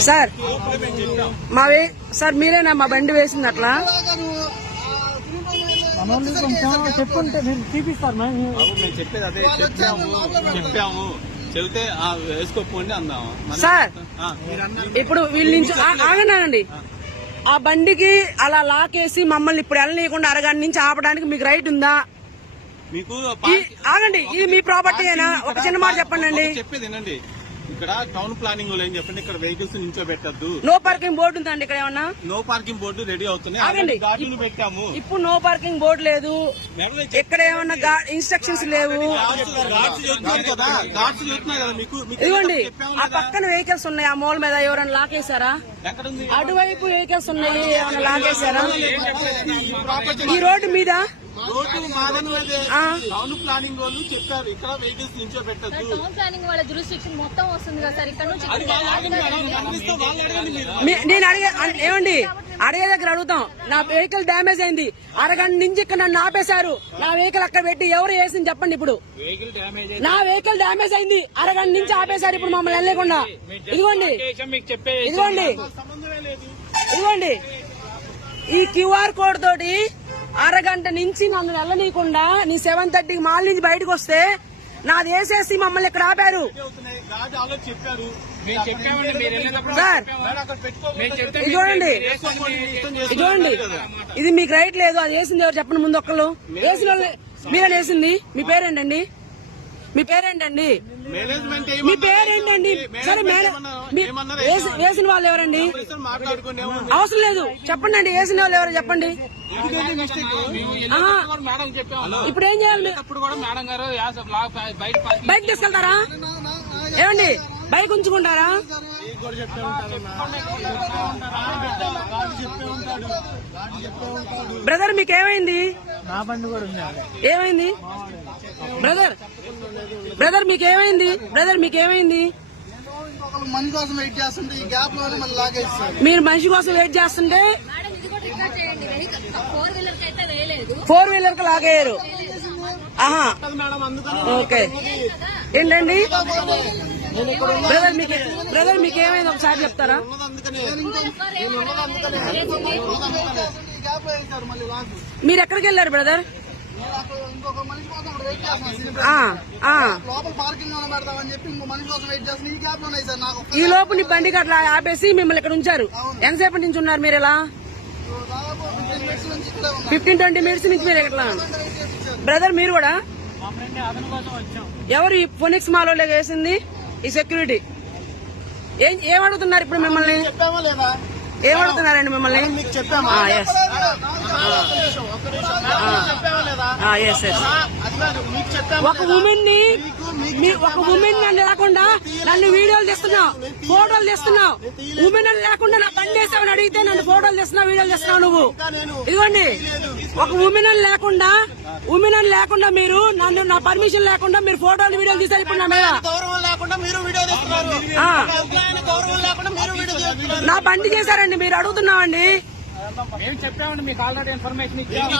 Sir మా way sir మీరేనా? మా బండి వేసింది అట్లా? మనోళ్ళు కొంచెం చెప్పుంటే మీరు చూపిస్తారు మేము బాబు మేము చెప్పేది అదే చెప్పాము చెప్పాము. చెబితే ఆ వేసుకోపోండి అందాము. మరి- సార్. ఇప్పుడు వీళ్ళ నుంచి ఆ- ఆగనానండి ఆ. బండికి అలా లాకేసి మమ్మల్ని ఇప్పుడు వెళ్ళనీయకుండా అరగంట నుంచి ఆపడానికి మీకు రైట్ ఉందా? మీకు ఆగండి. ఇది మీ ప్రాపర్టీ అయినా ఒక చిన్న మాట చెప్పండి చెప్పేది ఇక్కడ టౌన్ ప్లానింగ్లో ఏం చెప్పండి? ఇక్కడ వెహికల్స్ నించో పెట్టద్దు నో పార్కింగ్ బోర్డు ఉందండి ఇక్కడ ఏమన్నా? నో పార్కింగ్ బోర్డు రెడీ అవుతున్నాయి. గార్డులు పెట్టాము. ఇప్పుడు నో పార్కింగ్ బోర్డు లేదు. ఎక్కడ ఏమన్నా ఇన్స్ట్రక్షన్స్ లేవు. గార్డ్స్ చెప్తున్నారు కదా గార్డ్స్ చెప్తున్నారు కదా. మీకు మీకు ఇదిగోండి ఆ? పక్కన వెహికల్స్ ఉన్నాయి. ఆ మోల్ మీద ఎవరైనా లాకేశారా అటువైపు వెహికల్స్ ఉన్నాయి. ఏమైనా ప్రాపర్టీ ఈ రోడ్డు మీద రోడ్డు మాదని ఆ. టౌన్ ప్లానింగ్ వాళ్ళు చెప్పారు ఇక్కడ వెహికల్స్ నించో పెట్టద్దు. టౌన్ ప్లానింగ్ వాళ్ళ జ్యూరిస్డిక్షన్ మొత్తం వస్తుంది కదా సార్ ఇక్కడ నుంచి నేను అడిగే ఏమండి? అడిగే దగ్గర అడుగుతాం. నా వెహికల్ డ్యామేజ్ అయింది. అరగంట నుంచి ఇక్కడ నన్ను ఆపేశారు. నా వెహికల్ అక్కడ పెట్టి ఎవరు వేసింది చెప్పండి ఇప్పుడు. వెహికల్ డ్యామేజ్ నా వెహికల్ డ్యామేజ్ అయింది. అరగంట నుంచి ఆపేశారు ఇప్పుడు మమ్మల్ని వెళ్ళకుండా. ఇదిగోండి. మీకు చెప్పే ఇదిగోండి. ఇదిగోండి. ఈ క్యూఆర్ కోడ్ తోటి అరగంట నుంచి నన్ను వెళ్ళనీయకుండా నీ సెవెన్ థర్టీకి మాల్ నుంచి బయటకు వస్తే నాది వేసేసి మమ్మల్ని ఇక్కడ ఆపారు. సార్ చూడండి చూడండి ఇది మీకు రైట్ లేదు అది వేసింది ఎవరు చెప్పండి ముందు ఒక్కళ్ళు? వేసిన వాళ్ళే. మీరే వేసింది మీ పేరేంటండి? మీ పేరేంటండి? మేనేజ్మెంట్ మీ పేరేంటండి? సరే వేసిన వాళ్ళు ఎవరండి? అవసరం లేదు. చెప్పండి అండి వేసిన వాళ్ళు ఎవరు చెప్పండి? ఇప్పుడు ఏం చేయాలి మీరు? ఇప్పుడు కూడా మేడం గారు యాస బ్లాక్ బయట పార్కింగ్ బైక్ తీసుకెళ్తారా? ఏమండి బైక్ ఉంచుకుంటారా? బ్రదర్ మీకు ఏమైంది? నా బండి కూడా ఉంది ఏమైంది బ్రదర్ బ్రదర్ మీకు ఏమైంది బ్రదర్ మీకు ఏమైంది ఒకళ్ళు మంది కోసం వెయిట్ చేస్తుంటే ఈ గ్యాప్లోనే మళ్ళీ లాగేస్తారు మీరు మనిషి కోసం వెయిట్ చేస్తుంటే మేడం ఇది కూడా రికార్డ్ చేయండి. వెహికల్ ఫోర్ వీలర్కి అయితే వేయలేదు. ఫోర్ వీలర్కి లాగేయరు. ఆహా. ఓకే. ఏంటండి? బ్రదర్ మీకు బ్రదర్ మీకు ఏమైంది? ఒకసారి చెప్తారా? మీరు ఎక్కడికి వెళ్ళారు బ్రదర్? నేను అక్కడ ఇంకొక మనిషి కోసం అక్కడ వెయిట్ చేస్తున్నాను ఆ, ఆ. లోపల పార్కింగ్లోనే పెడతామని చెప్పి ఇంకో మనిషి కోసం వెయిట్ చేస్తున్నాను ఈ గ్యాప్లోనే సార్ నాకు ఈ లోపు నీ బండికి అట్లా ఆపేసి మిమ్మల్ని ఇక్కడ ఉంచారు. ఎంతసేపటి నుంచి ఉన్నారు మీరు ఇలా? ఫిఫ్టీన్ ట్వంటీ మినిట్స్ నుంచి మీరు ఎట్లా బ్రదర్ మీరు కూడా? మా ఫ్రెండ్ అతని కోసం వచ్చాం. ఎవరు ఈ ఫోనిక్స్ మాలో వేసింది ఈ సెక్యూరిటీ. ఏం ఏం అడుగుతున్నారు ఇప్పుడు మిమ్మల్ని? చెప్పామా లేదా? ఏం అడుగుతున్నారండి మిమ్మల్ని? మీకు చెప్పామా? ఎస్ ఎస్ ఎస్ ఒక ఉమెన్ని ఒక ఉమెన్ అని లేకుండా నన్ను వీడియోలు తీస్తున్నావు ఫోటోలు తీస్తున్నావు. ఉమెన్ అని లేకుండా నా బండి వేసావని అడిగితే నన్ను ఫోటోలు తీస్తున్నావు వీడియోలు తీస్తున్నావు నువ్వు. ఇదిగోండి ఒక ఉమెన్ అని లేకుండా ఉమెన్ అని లేకుండా మీరు నన్ను నా పర్మిషన్ లేకుండా మీరు ఫోటోలు వీడియోలు తీసారు ఇప్పుడు నా మీద. లేకుండా మీరు వీడియో తీస్తున్నారు. ఆ, అభిప్రాయాన్ని గౌరవం లేకుండా మీరు వీడియో తీస్తున్నారు. నా బండి చేశారండి మీరు అడుగుతున్నామండి. మేము చెప్పామండి మీకు ఆల్రెడీ ఇన్ఫర్మేషన్ ఇచ్చాము.